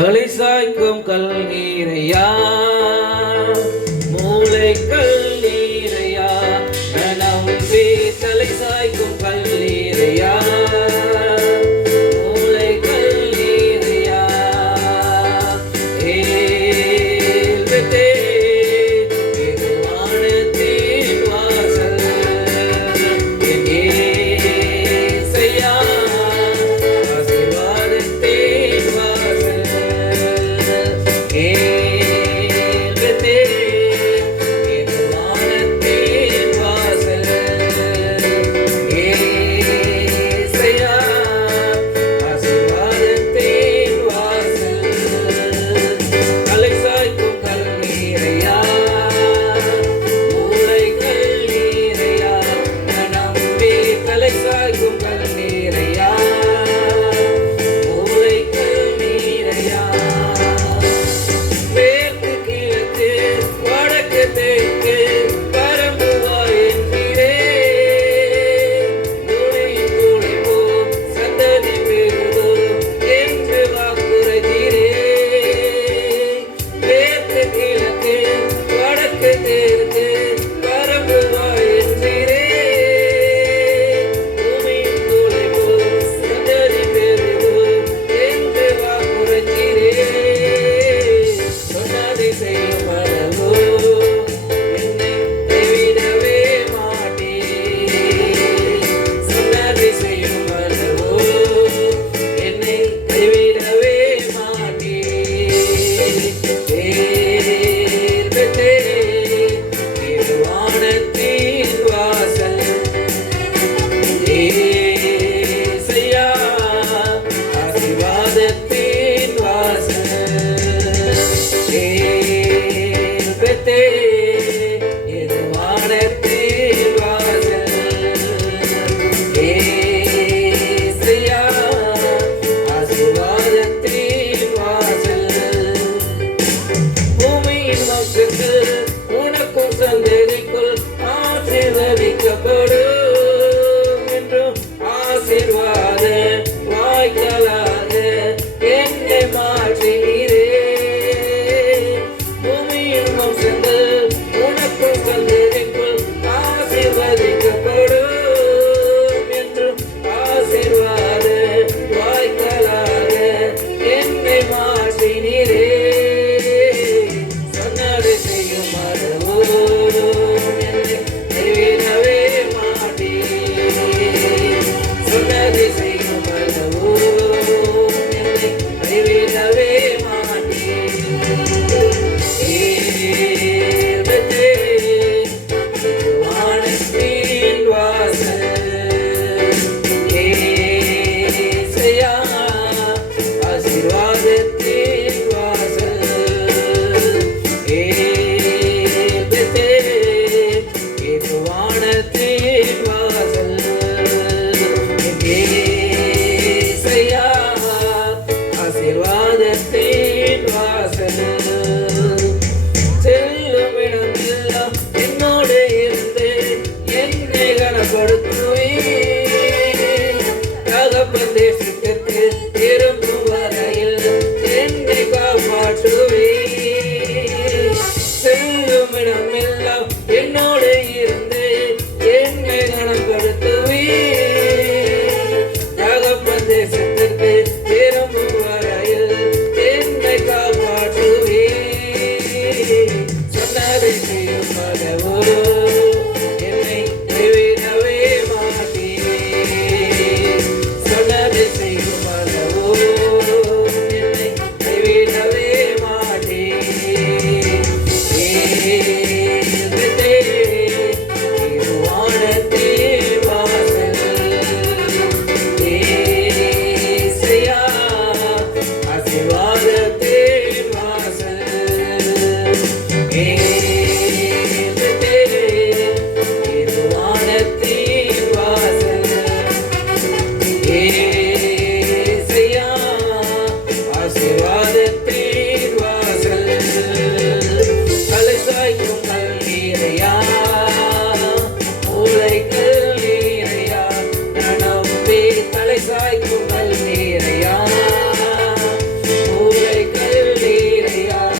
தலை சாய்க்கும் கல்நீரையா, மூளை கல்நீரையா, நம்பி தலை சாய்க்கும் கல்நீரையா, மூளை கல்நீரையா, ஏல்வதே இது வானத்தின் வாசல், என் இயேசையா ஆசீர்வாதத்தின் வாசல், ஏல்வதே இது வானத்தின் வாசல், ஏசையா ஆசீர்வாதத்தின் வாசல். தலை சாய்க்கும் கல்நீரையா, மூளை கல்நீரையா, நம்பி தலை சாய்க்கும் கல்நீரையா, மூளை கல்நீரையா. மேற்கு கிழக்கு வடக்கு தெற்கு பரம்புவாய் என்கிறே, நுழையும் நுழைவோம் சந்ததி பெறுவோம் என்று வாக்குறுகிறே. மேற்கு கிழக்கு வடக்கு தெற்கு பரம்புவாய் என்கிறே, நுழையும் நுழைவோம் சந்ததி பெறுவோம் என்று வாக்குறுகிறே. சொன்னதை செய்யும் அளவோ என்னை கைவிடவே மாட்டீர். சொன்னதை செய்யும் அளவோ என்னை கைவிடவே மாட்டீர். ஏல்வதே இது வானத்தின் வாசல், ஏசையா ஆசீர்வாதத்தின்